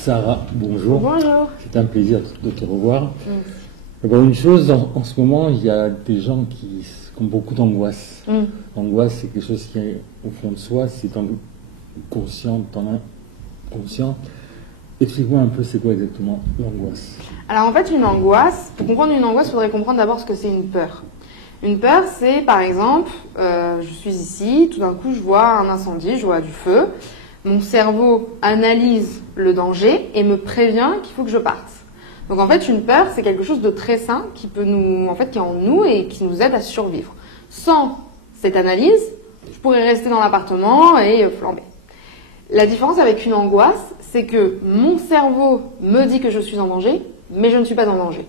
Sarah, bonjour. Bonjour. C'est un plaisir de te revoir. Bon, une chose, en ce moment, il y a des gens qui ont beaucoup d'angoisse. L'angoisse, c'est quelque chose qui est au fond de soi, c'est conscient, inconscient. Explique-moi un peu, c'est quoi exactement l'angoisse? Alors en fait, une angoisse, pour comprendre une angoisse, il faudrait comprendre d'abord ce que c'est une peur. Une peur, c'est par exemple, je suis ici, tout d'un coup je vois un incendie, je vois du feu. Mon cerveau analyse le danger et me prévient qu'il faut que je parte. Donc en fait, une peur, c'est quelque chose de très sain qui peut qui est en nous et qui nous aide à survivre. Sans cette analyse, je pourrais rester dans l'appartement et flamber. La différence avec une angoisse, c'est que mon cerveau me dit que je suis en danger, mais je ne suis pas en danger.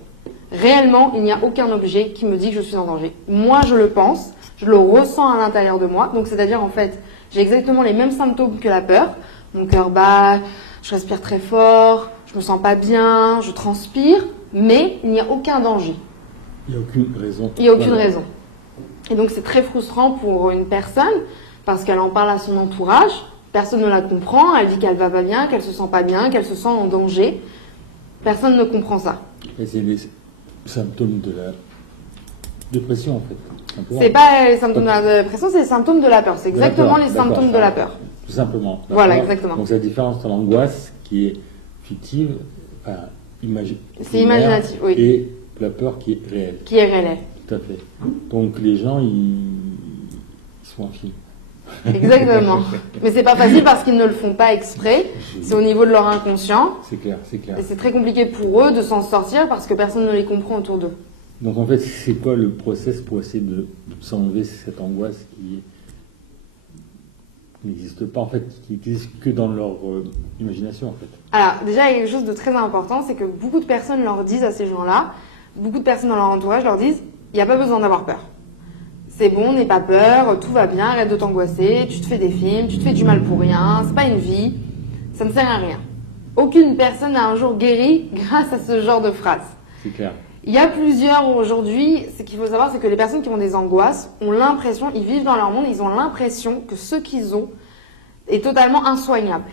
Réellement, il n'y a aucun objet qui me dit que je suis en danger. Moi, je le pense, je le ressens à l'intérieur de moi. Donc c'est-à-dire en fait, j'ai exactement les mêmes symptômes que la peur. Mon cœur bat, je respire très fort, je me sens pas bien, je transpire, mais il n'y a aucun danger. Il n'y a aucune raison. Il n'y a aucune raison. Et donc c'est très frustrant pour une personne parce qu'elle en parle à son entourage, personne ne la comprend, elle dit qu'elle va pas bien, qu'elle se sent pas bien, qu'elle se sent en danger. Personne ne comprend ça. Et c'est les symptômes de la dépression en fait. C'est pas les symptômes de la dépression, c'est les symptômes de la peur. C'est exactement les symptômes de la peur. Tout simplement. Voilà, exactement. Donc c'est la différence entre l'angoisse qui est fictive, c'est imaginatif, oui. Et la peur qui est réelle. Qui est réelle. Tout à fait. Donc les gens, ils sont en film. Exactement. Mais c'est pas facile parce qu'ils ne le font pas exprès. C'est au niveau de leur inconscient. C'est clair, c'est clair. Et c'est très compliqué pour eux de s'en sortir parce que personne ne les comprend autour d'eux. Donc en fait, c'est quoi le process pour essayer de s'enlever cette angoisse qui n'existe pas en fait, qui n'existe que dans leur imagination en fait? Alors déjà, il y a quelque chose de très important, c'est que beaucoup de personnes leur disent à ces gens-là, beaucoup de personnes dans leur entourage leur disent, il n'y a pas besoin d'avoir peur. C'est bon, n'aie pas peur, tout va bien, arrête de t'angoisser, tu te fais des films, tu te fais du mal pour rien, c'est pas une vie, ça ne sert à rien. Aucune personne n'a un jour guéri grâce à ce genre de phrase. C'est clair. Il y a plusieurs aujourd'hui, ce qu'il faut savoir, c'est que les personnes qui ont des angoisses ont l'impression, ils vivent dans leur monde, ils ont l'impression que ce qu'ils ont est totalement insoignable.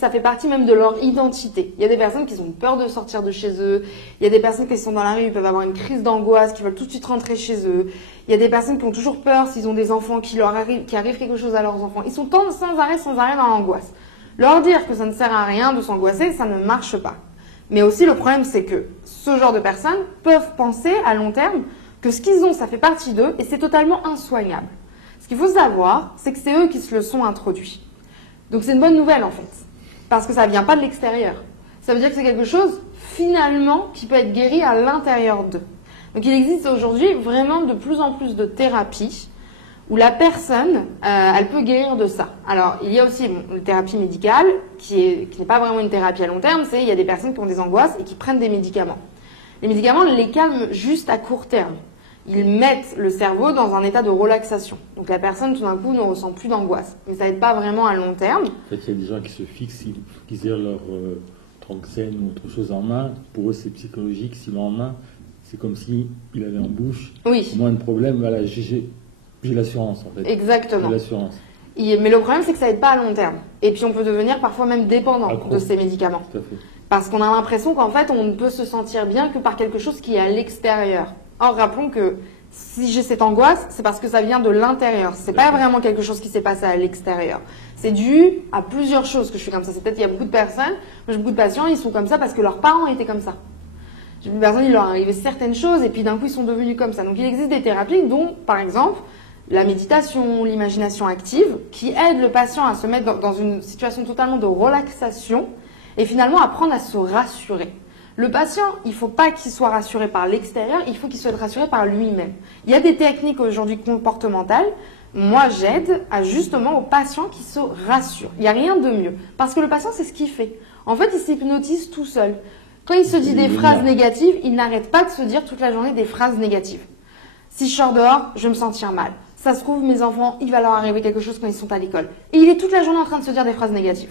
Ça fait partie même de leur identité. Il y a des personnes qui ont peur de sortir de chez eux. Il y a des personnes qui sont dans la rue, ils peuvent avoir une crise d'angoisse, qui veulent tout de suite rentrer chez eux. Il y a des personnes qui ont toujours peur s'ils ont des enfants, qui arrive quelque chose à leurs enfants. Ils sont sans arrêt dans l'angoisse. Leur dire que ça ne sert à rien de s'angoisser, ça ne marche pas. Mais aussi, le problème, c'est que ce genre de personnes peuvent penser à long terme que ce qu'ils ont, ça fait partie d'eux et c'est totalement insoignable. Ce qu'il faut savoir, c'est que c'est eux qui se le sont introduits. Donc c'est une bonne nouvelle en fait, parce que ça ne vient pas de l'extérieur. Ça veut dire que c'est quelque chose, finalement, qui peut être guéri à l'intérieur d'eux. Donc il existe aujourd'hui vraiment de plus en plus de thérapies où la personne, elle peut guérir de ça. Alors, il y a aussi une thérapie médicale qui n'est pas vraiment une thérapie à long terme, il y a des personnes qui ont des angoisses et qui prennent des médicaments. Les médicaments les calment juste à court terme. Ils mettent le cerveau dans un état de relaxation. Donc la personne, tout d'un coup, ne ressent plus d'angoisse. Mais ça n'aide pas vraiment à long terme. En fait, il y a des gens qui se fixent, qui aient leur tranxène ou autre chose en main. Pour eux, c'est psychologique. S'ils l'ont en main, c'est comme s'il avait en bouche. Oui. Moi, un problème, voilà, j'ai l'assurance, en fait. Exactement. J'ai l'assurance. Mais le problème, c'est que ça n'aide pas à long terme. Et puis, on peut devenir parfois même dépendant de ces médicaments. Tout à fait. Parce qu'on a l'impression qu'en fait, on ne peut se sentir bien que par quelque chose qui est à l'extérieur. Or, rappelons que si j'ai cette angoisse, c'est parce que ça vient de l'intérieur. C'est pas vraiment quelque chose qui s'est passé à l'extérieur. C'est dû à plusieurs choses que je suis comme ça. C'est peut-être qu'il y a beaucoup de personnes, moi j'ai beaucoup de patients, ils sont comme ça parce que leurs parents étaient comme ça. J'ai beaucoup de personnes, il leur arrivait certaines choses et puis d'un coup ils sont devenus comme ça. Donc il existe des thérapies dont, par exemple, la méditation, l'imagination active, qui aident le patient à se mettre dans une situation totalement de relaxation et finalement apprendre à se rassurer. Le patient, il ne faut pas qu'il soit rassuré par l'extérieur, il faut qu'il soit rassuré par lui-même. Il y a des techniques aujourd'hui comportementales. Moi, j'aide à justement au patient qui se rassure. Il n'y a rien de mieux. Parce que le patient, c'est ce qu'il fait. En fait, il s'hypnotise tout seul. Quand il se dit des phrases négatives, il n'arrête pas de se dire toute la journée des phrases négatives. Si je sors dehors, je vais me sentir mal. Ça se trouve, mes enfants, il va leur arriver quelque chose quand ils sont à l'école. Et il est toute la journée en train de se dire des phrases négatives.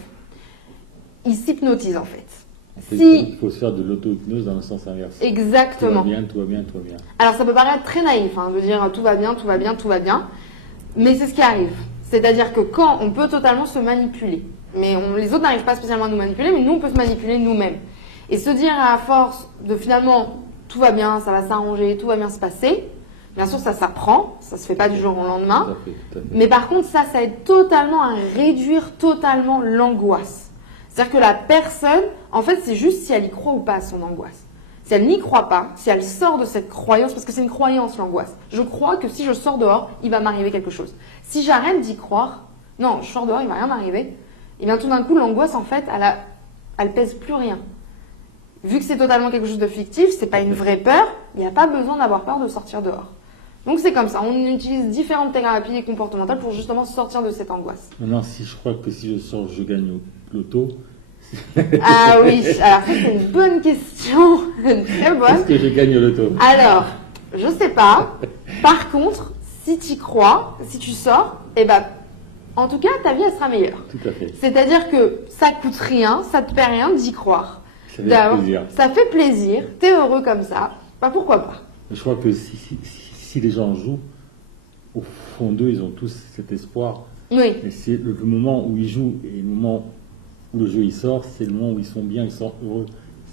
Il s'hypnotise en fait. Il faut se faire de l'auto-hypnose dans le sens inverse. Exactement. Tout va bien, tout va bien, tout va bien. Alors ça peut paraître très naïf de dire tout va bien, tout va bien, tout va bien, mais c'est ce qui arrive. C'est-à-dire que quand on peut totalement se manipuler, mais les autres n'arrivent pas spécialement à nous manipuler, mais nous on peut se manipuler nous-mêmes. Et se dire à force de finalement tout va bien, ça va s'arranger, tout va bien se passer, bien sûr ça s'apprend, ça se fait pas du jour au lendemain, tout à fait. Mais par contre ça aide totalement à réduire totalement l'angoisse. C'est-à-dire que la personne, en fait, c'est juste si elle y croit ou pas à son angoisse. Si elle n'y croit pas, si elle sort de cette croyance, parce que c'est une croyance l'angoisse. Je crois que si je sors dehors, il va m'arriver quelque chose. Si j'arrête d'y croire, non, je sors dehors, il va rien m'arriver. Et bien tout d'un coup, l'angoisse, en fait, elle pèse plus rien. Vu que c'est totalement quelque chose de fictif, c'est pas une vraie peur, il n'y a pas besoin d'avoir peur de sortir dehors. Donc c'est comme ça, on utilise différentes thérapies comportementales pour justement sortir de cette angoisse. Maintenant, si je crois que si je sors, je gagne au loto. Ah oui, alors ça c'est une bonne question, très bonne. Est-ce que je gagne au loto? Alors, je sais pas. Par contre, si tu crois, si tu sors, en tout cas ta vie elle sera meilleure. Tout à fait. C'est-à-dire que ça coûte rien, ça te paie rien d'y croire. Ça fait plaisir. Ça fait plaisir, t'es heureux comme ça, pourquoi pas. Je crois que si les gens jouent, au fond d'eux, ils ont tous cet espoir. Oui. Et c'est le moment où ils jouent et le moment où le jeu il sort, c'est le moment où ils sont bien, ils sont heureux.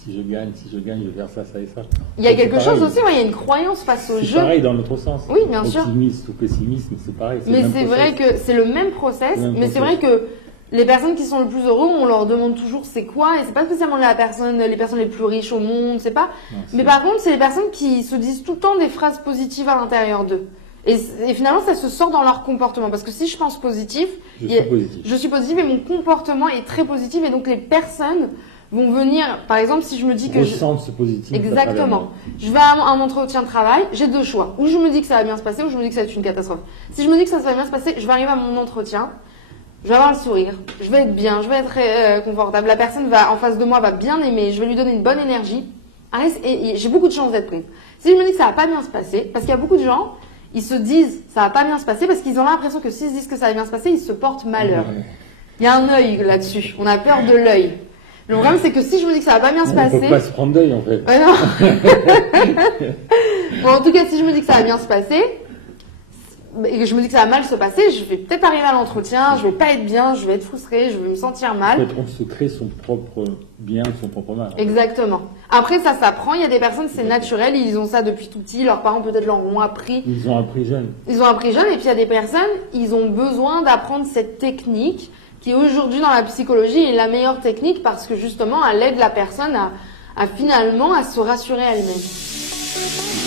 Si je gagne, je vais faire ça, ça et ça. Il y a quelque chose aussi, il y a une croyance face au jeu. C'est pareil dans l'autre sens. Oui, bien sûr. Optimiste ou pessimisme, c'est pareil. Mais c'est vrai que c'est le même process, mais c'est vrai que les personnes qui sont le plus heureux, on leur demande toujours c'est quoi, et c'est pas spécialement les personnes les plus riches au monde, c'est pas. Non, mais par contre, c'est les personnes qui se disent tout le temps des phrases positives à l'intérieur d'eux. Et finalement, ça se sort dans leur comportement. Parce que si je pense positif, je suis positive et mon comportement est très positif. Et donc, les personnes vont venir, par exemple, si je me dis que ressentent ce positif. Exactement. Je vais à un entretien de travail, j'ai deux choix. Ou je me dis que ça va bien se passer, ou je me dis que ça va être une catastrophe. Si je me dis que ça va bien se passer, je vais arriver à mon entretien, je vais avoir le sourire, je vais être bien, je vais être confortable. La personne en face de moi va bien aimer, je vais lui donner une bonne énergie. Et j'ai beaucoup de chance d'être prise. Si je me dis que ça va pas bien se passer, parce qu'il y a beaucoup de gens, ils se disent ça va pas bien se passer parce qu'ils ont l'impression que s'ils se disent que ça va bien se passer, ils se portent malheur. Ouais. Il y a un œil là-dessus. On a peur de l'œil. Le problème, c'est que si je me dis que ça va pas bien se passer... On peut pas se prendre d'œil, en fait. Ouais, non. Bon, en tout cas, si je me dis que ça va bien se passer, et que je me dis que ça va mal se passer, je vais peut-être arriver à l'entretien, je vais pas être bien, je vais être frustrée, je vais me sentir mal. En fait, on se crée son propre bien, son propre mal. Exactement. Après, ça s'apprend. Il y a des personnes, c'est naturel, ils ont ça depuis tout petit, leurs parents peut-être leur ont appris. Ils ont appris jeune. Ils ont appris jeune, et puis il y a des personnes, ils ont besoin d'apprendre cette technique qui aujourd'hui dans la psychologie est la meilleure technique parce que justement, elle aide la personne à finalement à se rassurer elle-même.